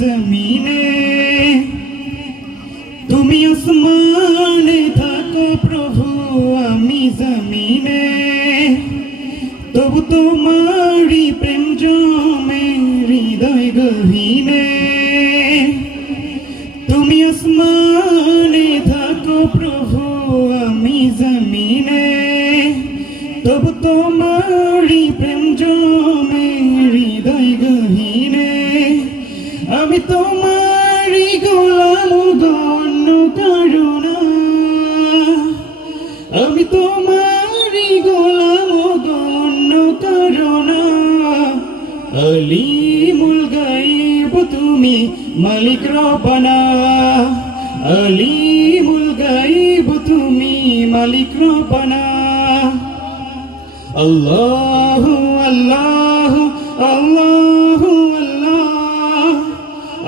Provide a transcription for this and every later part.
জমিনে, তুমি আসমানে থাকো প্রভু, আমি জমিনে। তবু তোমারি প্রেম জমে হৃদয় গহীনে। তুমি আসমানে থাকো প্রভু, আমি জমিনে। তবু তোমারি প্রেম জমে হৃদয় গহীনে। আমি তোমারি গোলাম গণ্য করুণা আমি তোমারি গোলাম গণ্য করুণা আলিমুল গাইব তুমি মালিক রবানা। আলিমুল গাইব তুমি মালিক রবানা। আল্লাহ আল্লাহ আল্লাহ।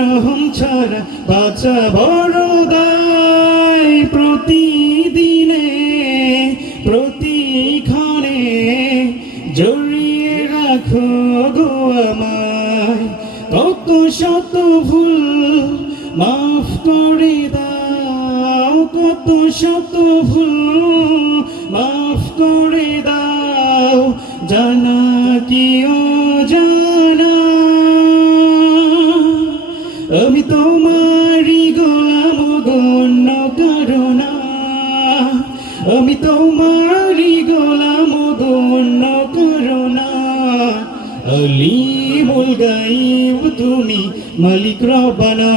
রহম ছাড়া বাঁচা বড় দায়। প্রতিদিনে, প্রতিক্ষণে জড়িয়ে রাখো গো আমায়। কত শত ভুল মাফ করে দাও, কত শত ভুল মাফ করে দাও। জানা কি আমি তোমারি গোলাম গণ্য করোনা আলিমুল গাইব তুমি মালিক রবানা।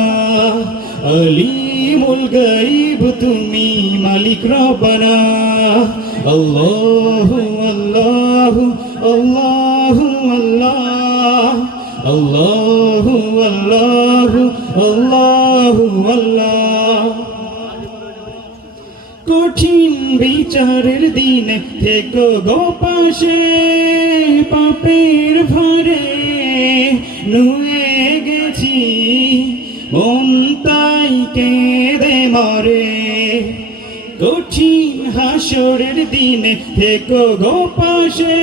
আলিমুল গাইব তুমি মালিক রবানা। আল্লাহু আল্লাহু আল্লাহু আল্লাহ। আল্লাহু আল্লাহু আল্লাহু আল্লাহ। কঠিন বিচারের দিনে থেকো গো পাশে, পাপের ভরে। নুয়ে গেছি মন তাই কেঁদে মরে। কঠিন হাসরের দিনে থেকো গো পাশে,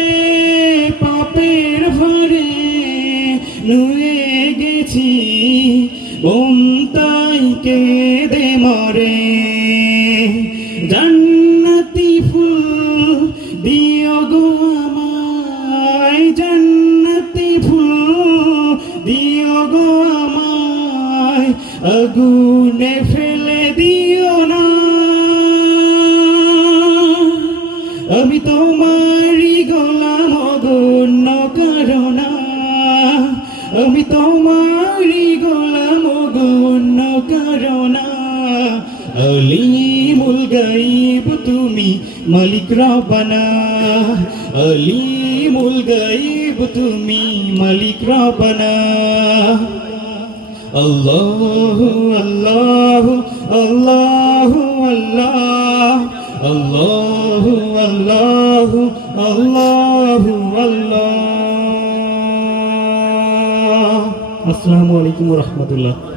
পাপের ভরে। নুয়ে গেছি মন তাই কেঁদে দিও গো আমায় জান্নাতি ফুল। দিও গো আমায় আগুনে ফেলে দিও না। আমি তোমারই গোলাম গণ্য করোনা আমি তোমারই গোলাম গণ্য করোনা আলিমুল গাইব তুমি মালিক রবানা আলিমুল গাইব তুমি মালিক রবানা। আল্লাহ আল্লাহ আল্লাহ আল্লাহ। আল্লাহ আল্লাহ আল্লাহ আল্লাহ। আসসালামু আলাইকুম রহমতুল্লাহ।